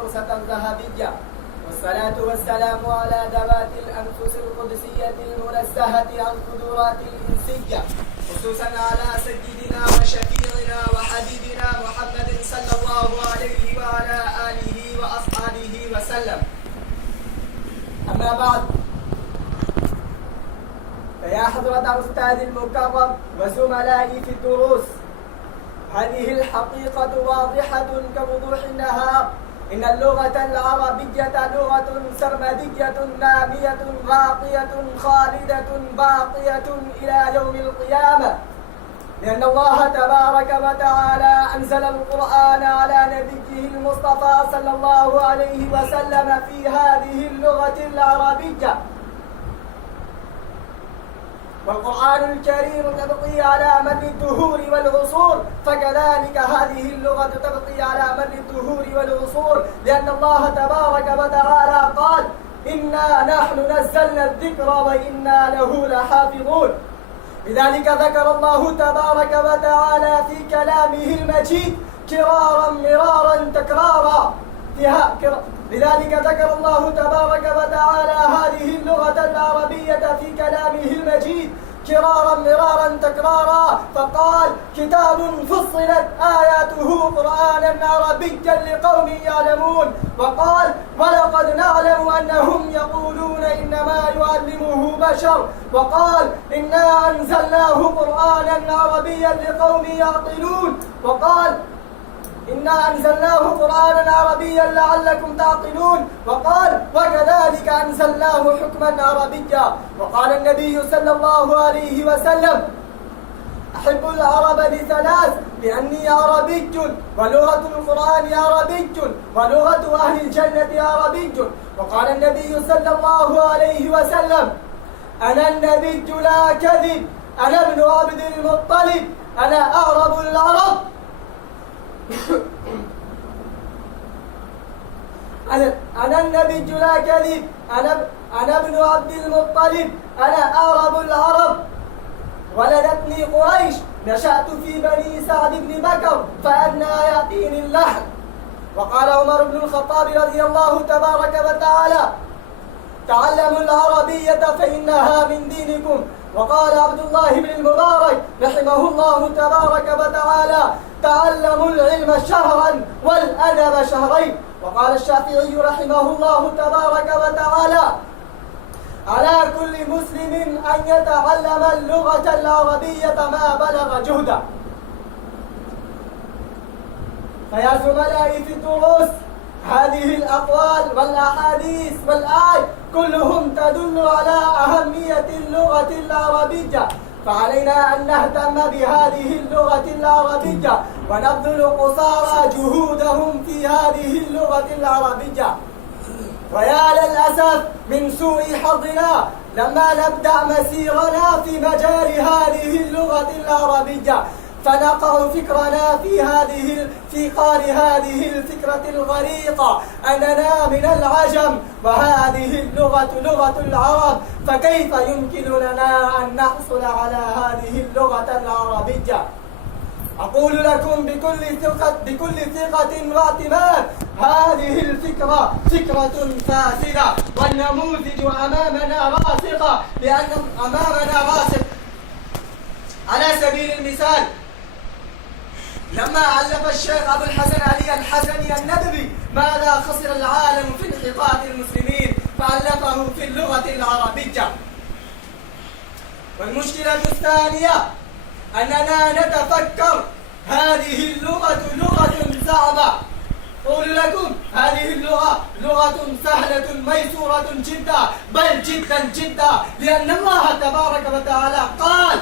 فرصة ذهبية. والصلاة والسلام على ذوات الأنفس القدسية المنزهة عن قدرات الإنسية، خصوصا على سيدنا وشفيعنا وحبيبنا محمد صلى الله عليه وعلى آله وأصحابه وسلم. أما بعد، فيا حضرة أستاذ المكرم وزملائي في الدروس، هذه الحقيقة واضحة كوضوح النهار. إن اللغة العربية لغة سرمدية نامية راقية خالدة باقية إلى يوم القيامة، لأن الله تبارك وتعالى أنزل القرآن على نبيه المصطفى صلى الله عليه وسلم في هذه اللغة العربية. والقرآن الكريم تبقي على مر الدهور والعصور، فكذلك هذه اللغة تبقي على مر الدهور والعصور، لأن الله تبارك وتعالى قال: إنا نحن نزلنا الذكر وإنا له لحافظون. لذلك ذكر الله تبارك وتعالى في كلامه المجيد كرارا مرارا تكرارا لذلك ذكر الله تبارك وتعالى هذه اللغة العربية في كلامه المجيد كرارا مرارا تكرارا، فقال: كتاب فصلت آياته قرآنا عربيا لقوم يعلمون. وقال: ولقد نعلم أنهم يقولون إنما يعلمه بشر. وقال: إنا أنزلناه قرآنا عربيا لقوم يعقلون. وقال: إنا أنزلناه قرآنا عربيا لعلكم تعقلون. وقال: وكذلك أنزلناه حكما عربيا. وقال النبي صلى الله عليه وسلم: أحب العرب لثلاث: لأني عربي، ولغة القرآن عربي، ولغة أهل الجنة عربي. وقال النبي صلى الله عليه وسلم: أنا النبي لا كذب، أنا ابن عبد المطلب، أنا أعرب العرب. أنا النبي لا كذب، أنا ابن عبد المطلب، أنا أعرب العرب. ولدتني قريش، نشأت في بني سعد بن بكر، فأنى يأتيني اللحم. وقال عمر بن الخطاب رضي الله تبارك وتعالى: تعلموا العربية فإنها من دينكم. وقال عبد الله بن المبارك رحمه الله تبارك وتعالى: تعلموا العلم شهرا والأدب شهرين. وقال الشافعي رحمه الله تبارك وتعالى: على كل مسلم أن يتعلم اللغة العربية ما بلغ جهده. فيا زملائي في الدروس، هذه الأقوال والأحاديث والآي كلهم تدل على أهمية اللغة العربية، فعلينا أن نهتم بهذه اللغة العربية ونبذل قصارى جهودهم في هذه اللغة العربية. ويا للأسف من سوء حظنا لما نبدأ مسيرنا في مجال هذه اللغة العربية فنقع فكرنا في قار هذه الفكرة الغريقة أننا من العجم وهذه اللغة لغة العرب، فكيف يمكن لنا أن نحصل على هذه اللغة العربية؟ أقول لكم بكل ثقة واعتماد: هذه الفكرة فكرة فاسدة، والنموذج أمامنا راسخة، لأن أمامنا راسخ. على سبيل المثال، لما ألف الشيخ أبو الحسن علي الحسني الندبي ماذا خسر العالم في انحطاط المسلمين، فألفه في اللغة العربية. والمشكلة الثانية أننا نتفكر هذه اللغة لغة صعبة. أقول لكم هذه اللغة لغة سهلة ميسورة جدا، بل جدا جدا، لأن الله تبارك وتعالى قال: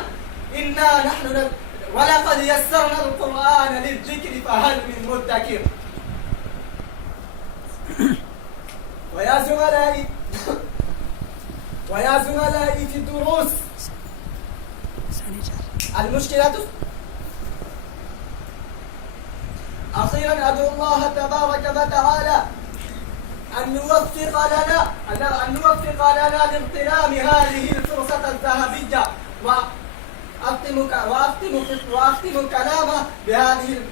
إنا نحن ولقد يسرنا القرآن للذكر فهل من مدكر. ويا زملائي في الدروس، المشكلة أخيرا أدعو الله تبارك وتعالى أن نوفق لنا لاغتنام هذه الفرصة الذهبية وأختم كلامه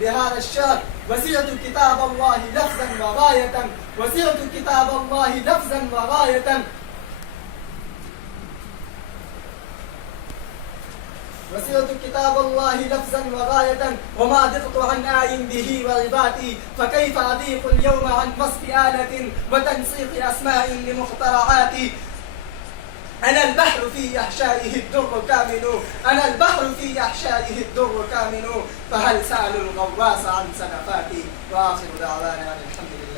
بهذا الشعر: وسعت كتاب الله لفظا وغاية، وسعت كتاب الله لفظا وغاية، وسعت كتاب الله لفظا وغاية، وما ضقت عن آي به ورباطي، فكيف أضيق اليوم عن وصف آلة وتنسيق أسماء لمخترعاتي. أنا البحر في أحشائه الدر كامن، أنا البحر في أحشائه الدر كامن، فهل سألوا الغواص عن سنفاتي؟ وآخر دعوانا الحمد لله.